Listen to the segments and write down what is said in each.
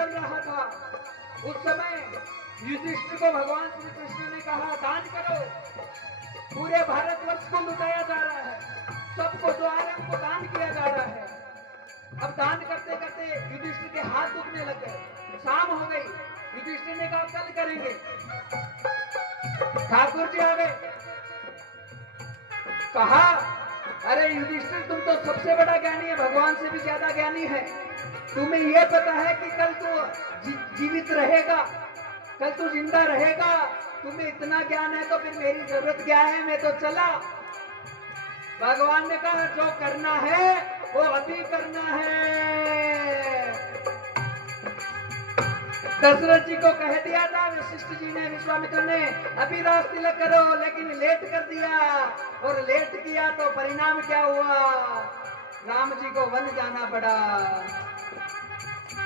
चल रहा था, उस समय युधिष्ठिर को भगवान श्री कृष्ण ने कहा दान करो। पूरे भारतवर्ष को लुटाया जा रहा है, सबको जो आ रहे हैं उनको दान किया जा रहा है। अब दान करते करते युधिष्ठिर के हाथ दुखने लग गए, शाम हो गई। युधिष्ठिर ने कहा कल करेंगे। ठाकुर जी आ गए, कहा अरे युधिष्ठिर तुम तो सबसे बड़ा ज्ञानी है, भगवान से भी ज्यादा ज्ञानी है। तुम्हें यह पता है कि कल तू जीवित रहेगा, कल तू जिंदा रहेगा। तुम्हें इतना ज्ञान है तो फिर मेरी जरूरत क्या है, मैं तो चला। भगवान ने कहा जो करना है वो अभी करना है। दशरथ जी को कह दिया था वशिष्ठ जी ने, विश्वामित्र ने, अभी राज तिलक करो, लेकिन लेट कर दिया। और लेट किया तो परिणाम क्या हुआ, राम जी को वन जाना पड़ा।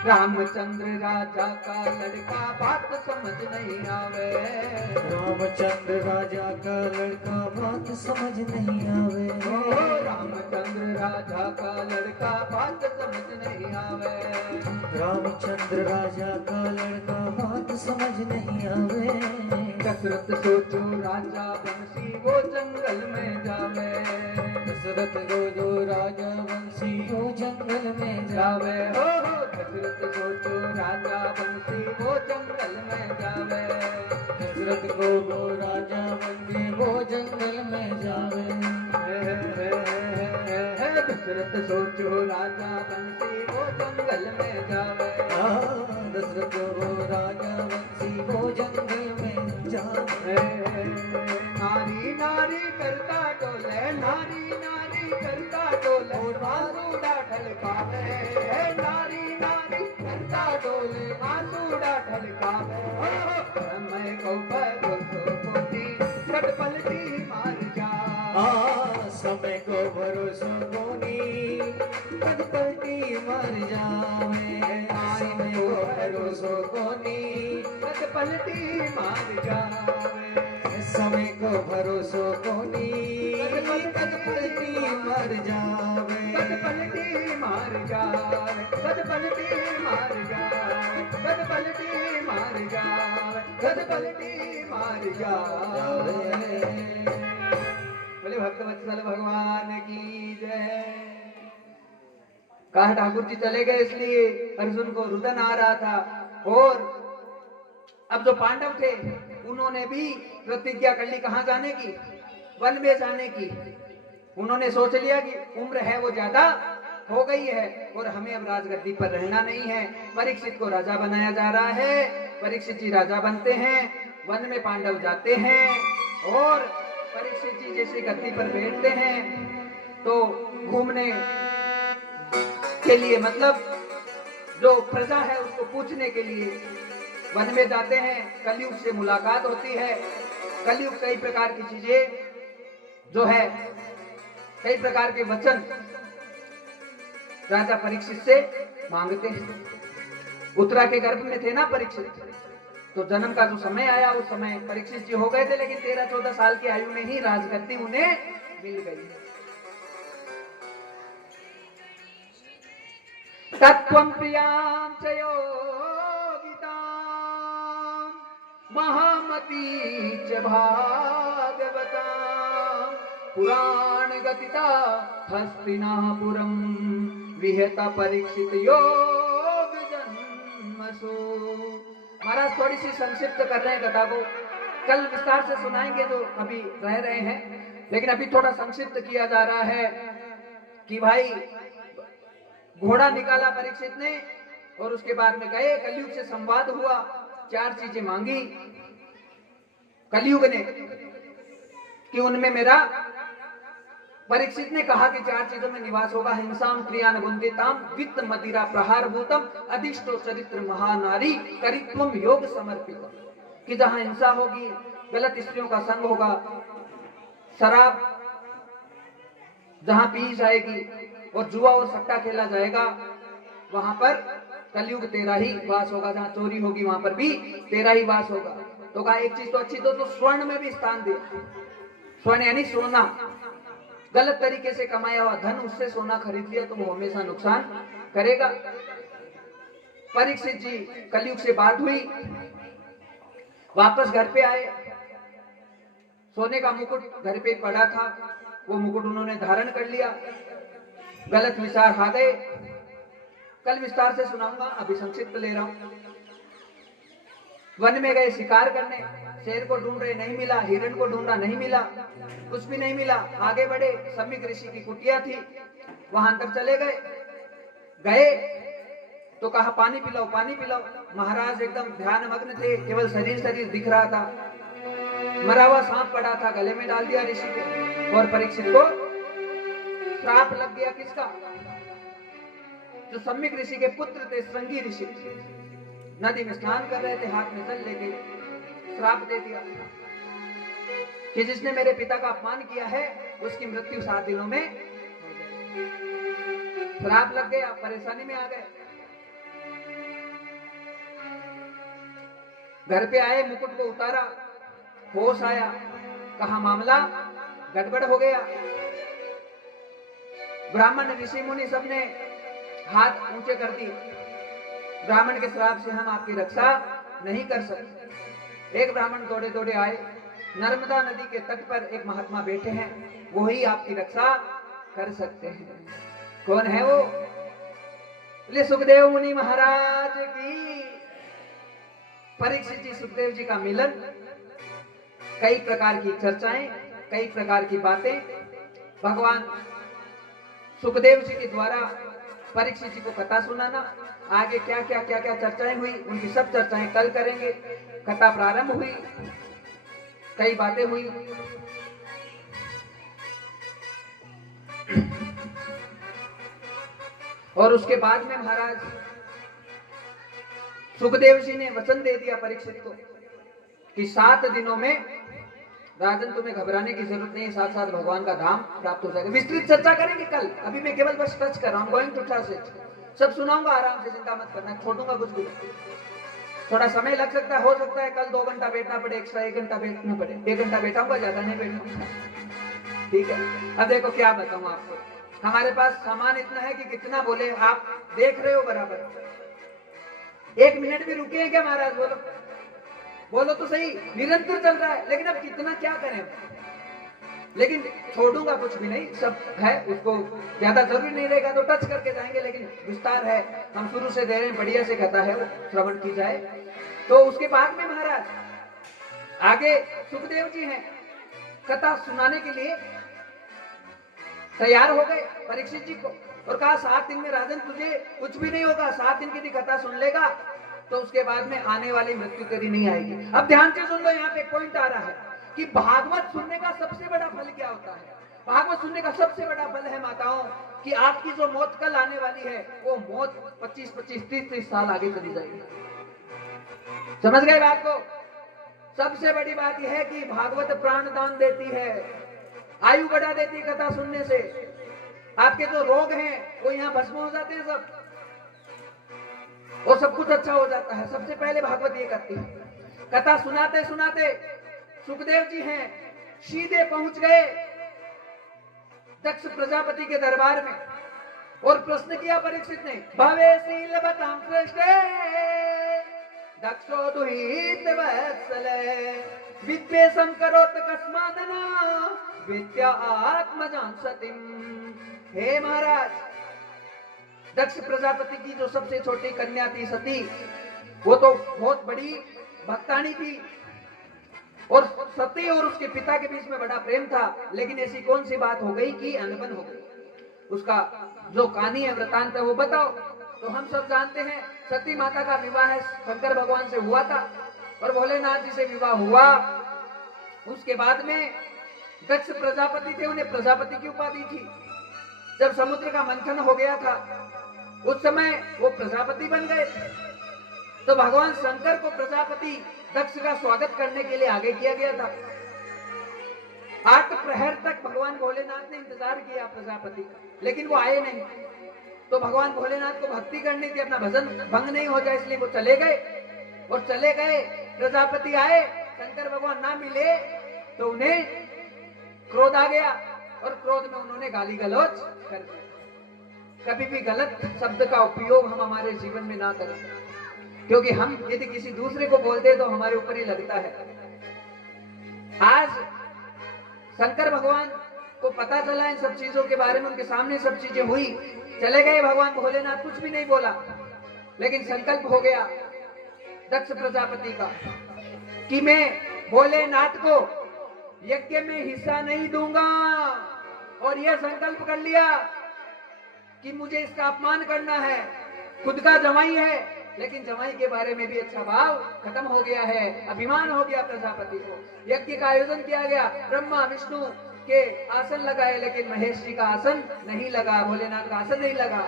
रामचंद्र राजा का लड़का बात समझ नहीं आवे। रामचंद्र राजा का लड़का बात समझ नहीं आवे। रामचंद्र राजा का लड़का बात समझ नहीं आवे। रामचंद्र राजा का लड़का बात समझ नहीं आवे। दशरथ सोचो राजा बंसी वो जंगल में जावे। दशरथ जो राजा बंसी वो जंगल में जावे। हो दशरथ सोचो राजा बंसी वो जंगल में जावे। दशरथ को वो राजा बंसी वो जंगल में जावे। दशरथ सोचो राजा बंसी वो जंगल में जावे। दशरथ वो राजा बंसी वो जंगल में जावे। नारी नारी करता डोले, नारी नारी करता डोले, बांसुड़ा ढलकावे। नारी नारी करता डोले, बांसुड़ा ढलकावे। समय को भरोसो कोटी कट पलटी मार जा। समय को भरोसो कोनी कट पलटी मर जावे। समय को भरोसो कोनी कट पलटी मार जावे। समय को भरोसो कोनी कट पलटी मर जावे। कट पलटी मार जावे, कट पलटी मार जावे, कट पलटी मार जावे, कट पलटी मार जावे। बोले भक्तवत्सल भगवान की जय। कहा ठाकुर जी चले गए, इसलिए अर्जुन को रुदन आ रहा था। और अब जो पांडव थे उन्होंने भी प्रतिज्ञा कर ली, कहां जाने की, वन में जाने की। उन्होंने सोच लिया कि उम्र है वो ज्यादा हो गई है और हमें अब राजगद्दी पर रहना नहीं है। परीक्षित को राजा बनाया जा रहा है, परीक्षित जी राजा बनते हैं, वन में पांडव जाते हैं और परीक्षित जी जैसे गद्दी पर बैठते हैं तो घूमने के लिए, मतलब जो प्रजा है उसको पूछने के लिए वन में जाते हैं। कलयुग से मुलाकात होती है। कलयुग कई प्रकार की चीजें जो है, कई प्रकार के वचन राजा परीक्षित से मांगते हैं। उत्तरा के गर्भ में थे ना परीक्षित, तो जन्म का जो समय आया उस समय परीक्षित जी हो गए थे, लेकिन 13-14 साल की आयु में ही राजगद्दी उन्हें मिल गई। तत्वं प्रियां च योगितां महामती च भागवतां पुराण गतिता हस्तिनापुरं विहता परीक्षित योग जन्मसु। महाराज थोड़ी सी संक्षिप्त कर रहे हैं कथा को, कल विस्तार से सुनाएंगे जो अभी रह रहे हैं, लेकिन अभी थोड़ा संक्षिप्त किया जा रहा है कि भाई घोड़ा निकाला परीक्षित ने और उसके बाद में गए, कलयुग से संवाद हुआ, 4 चीजें मांगी कलयुग ने कि उनमें मेरा, परीक्षित ने कहा कि 4 चीजों में निवास होगा, हिंसाम क्रियान गुंदिताम वित्त मदिरा प्रहार भूतम अधिष्ठो चरित्र महानारी करित्वम योग समर्पित। कि जहां हिंसा होगी, गलत स्त्रियों का संग होगा, शराब जहां पी जाएगी और जुआ और सट्टा खेला जाएगा, वहां पर कलयुग तेरा ही वास होगा। जहां चोरी होगी वहां पर भी तेरा ही वास होगा। तो कहा एक चीज तो अच्छी तो स्वर्ण में भी स्थान दिया। स्वर्ण यानी सोना, गलत तरीके से कमाया हुआ धन, उससे सोना खरीद लिया तो वो हमेशा नुकसान करेगा। परीक्षित जी कलयुग से बात हुई, वापस घर पे आए। सोने का मुकुट घर पे पड़ा था, वो मुकुट उन्होंने धारण कर लिया। गलत विचार खा गए। कल विस्तार से सुनाऊंगा, अभी संक्षिप्त ले रहा हूं। वन में गए शिकार करने, शेर को ढूंढ रहे नहीं मिला, हिरण को ढूंढा नहीं मिला, कुछ भी नहीं मिला। आगे बढ़े, सम्यक ऋषि की कुटिया थी, वहां अंदर चले गए तो कहा पानी पिलाओ पानी पिलाओ। महाराज एकदम ध्यान मग्न थे, केवल शरीर शरीर दिख रहा था। मरा हुआ सांप पड़ा था, गले में डाल दिया ऋषि के। और परीक्षित को श्राप लग गया। किसका? जो सम्यक ऋषि के पुत्र थे, श्रृंगी ऋषि, नदी में स्नान कर रहे थे, हाथ में जल लेके श्राप दे दिया कि जिसने मेरे पिता का अपमान किया है उसकी मृत्यु 7 दिनों में। श्राप लग गया, परेशानी में आ गए। घर पे आए, मुकुट को उतारा, होश आया, कहा मामला गड़बड़ हो गया। ब्राह्मण ऋषि मुनि सबने हाथ ऊंचे कर दिए। ब्राह्मण के श्राप से हम आपकी रक्षा नहीं कर सकते। एक ब्राह्मण दौड़े दौड़े आए। नर्मदा नदी के तट पर एक महात्मा बैठे हैं, वो ही आपकी रक्षा कर सकते हैं। कौन है वो? बोले सुखदेव मुनि महाराज की। परीक्षित जी सुखदेव जी का मिलन, कई प्रकार की चर्चाएं, कई प्रकार की बातें भगवान सुखदेव जी के द्वारा परीक्षित जी को कथा सुनाना। आगे क्या क्या चर्चाएं हुई, उनकी सब चर्चाएं कल करेंगे। कथा प्रारंभ हुई, कई बातें हुई। और उसके बाद में महाराज सुखदेव जी ने वचन दे दिया परीक्षित को कि 7 दिनों में राजन तुम्हें घबराने की जरूरत नहीं, साथ साथ भगवान का धाम प्राप्त हो जाएगा। विस्तृत चर्चा करेंगे कल, अभी मैं केवल बस टच कर रहा हूं। गोइंग टू टच इट, सब सुनाऊंगा आराम से, चिंता मत करना, छोड़ूंगा कुछ भी। थोड़ा समय लग सकता है, हो सकता है कल 2 घंटा बैठना पड़े, एक्स्ट्रा 1 घंटा बैठना पड़े। 1 घंटा बैठाऊंगा, ज्यादा नहीं बैठूंगा, ठीक है। अब देखो क्या बताऊं आपको, हमारे पास सामान इतना है कि कितना बोले, आप देख रहे हो बराबर। 1 मिनट भी रुके हैं क्या महाराज? बोलो बोलो तो सही, निरंतर चल रहा है, लेकिन अब कितना क्या करें। लेकिन छोड़ूंगा कुछ भी नहीं, सब है, उसको ज्यादा जरूरी नहीं रहेगा तो टच करके जाएंगे, लेकिन विस्तार है, हम शुरू से दे रहे हैं, बढ़िया से कथा है, वो श्रवण की जाए। तो उसके बाद में महाराज आगे सुखदेव जी हैं, कथा सुनाने के लिए तैयार हो गए परीक्षित जी को, और कहा 7 दिन में राजन तुझे कुछ भी नहीं होगा, 7 दिन की कथा सुन लेगा तो उसके बाद में आने वाली मृत्यु तेरी नहीं आएगी। अब ध्यान से सुन लो, यहाँ पे पॉइंट आ रहा है कि भागवत सुनने का सबसे बड़ा फल क्या होता है। भागवत सुनने का सबसे बड़ा फल है माताओं कि आपकी जो मौत कल आने वाली है वो मौत 25-25, 30-30 साल आगे चली जाएगी। समझ गए बात को? सबसे बड़ी बात यह है कि भागवत प्राण दान देती है, आयु बढ़ा देती है। कथा सुनने से आपके जो रोग हैं वो यहाँ भस्म हो जाते हैं सब, और सब कुछ अच्छा हो जाता है। सबसे पहले भागवत ये करती है। कथा सुनाते सुनाते सुखदेव जी हैं सीधे पहुंच गए दक्ष प्रजापति के दरबार में, और प्रश्न किया परीक्षित ने, भवेशील बताम श्रेष्ठ दक्षो दुहित वत्सल विद्वेषम करोत कस्मादना विद्या आत्मजान सतिम। हे महाराज, दक्ष प्रजापति की जो सबसे छोटी कन्या थी सती, वो तो बहुत बड़ी भक्तानी थी, और सती और उसके पिता के बीच में बड़ा प्रेम था। लेकिन ऐसी कौन सी बात हो गई कि अनबन हो गई? उसका जो कहानी है, वृतांत है, वो बताओ। तो हम सब जानते हैं सती माता का विवाह शंकर भगवान से हुआ था, और भोलेनाथ जी से विवाह हुआ। उसके बाद में दक्ष प्रजापति थे, उन्हें प्रजापति की उपाधि थी। जब समुद्र का मंथन हो गया था उस समय वो प्रजापति बन गए थे। तो भगवान शंकर को प्रजापति दक्ष का स्वागत करने के लिए आगे किया गया था। 8 प्रहर तक भगवान भोलेनाथ ने इंतजार किया प्रजापति का, लेकिन वो आए नहीं। तो भगवान भोलेनाथ को भक्ति करनी थी, अपना भजन भंग नहीं हो जाए, इसलिए वो चले गए। और चले गए, प्रजापति आए, शंकर भगवान ना मिले तो उन्हें क्रोध आ गया, और क्रोध में उन्होंने गाली गलौज कर दिया। कभी भी गलत शब्द का उपयोग हम हमारे जीवन में ना करें, क्योंकि हम यदि किसी दूसरे को बोलते हैं तो हमारे ऊपर ही लगता है। आज शंकर भगवान को पता चला इन सब चीजों के बारे में, उनके सामने सब चीजें हुई, चले गए भगवान भोलेनाथ, कुछ भी नहीं बोला, लेकिन संकल्प हो गया दक्ष प्रजापति का कि मैं भोलेनाथ को यज्ञ में हिस्सा नहीं दूंगा, और यह संकल्प कर लिया कि मुझे इसका अपमान करना है। खुद का जमाई है, लेकिन जमाई के बारे में भी अच्छा भाव खत्म हो गया है, अभिमान हो गया प्रजापति को। यज्ञ का आयोजन किया गया, ब्रह्मा विष्णु के आसन लगाए, लेकिन महेश जी का आसन नहीं लगा, भोलेनाथ का आसन नहीं लगा।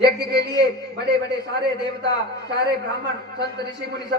यज्ञ के लिए बड़े बड़े सारे देवता, सारे ब्राह्मण, संत, ऋषि मुनि सब